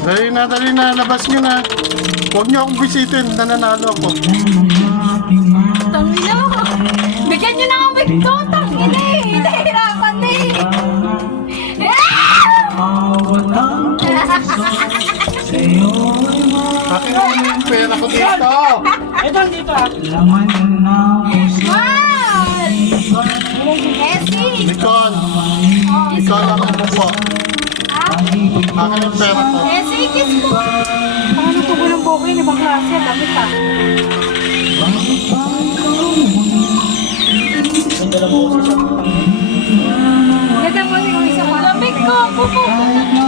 Dali na, labas nyo na. Huwag nyo akong bisitin, nananalo ako. Tangina! Bigyan nyo na ang bigto! Tangina eh! Nahihirapan na eh! Akin na yung pera ko dito. Ito, dito ah. Essie! Nicole, ikaw lang ang po. Akin yung pera ko. Essie, kiss mo! Paano ito ko ng bokeh? Ibang klase, damit ah. Ganda mo siya. Ganda mo si kung isa ko. Lamig ko! Pupo!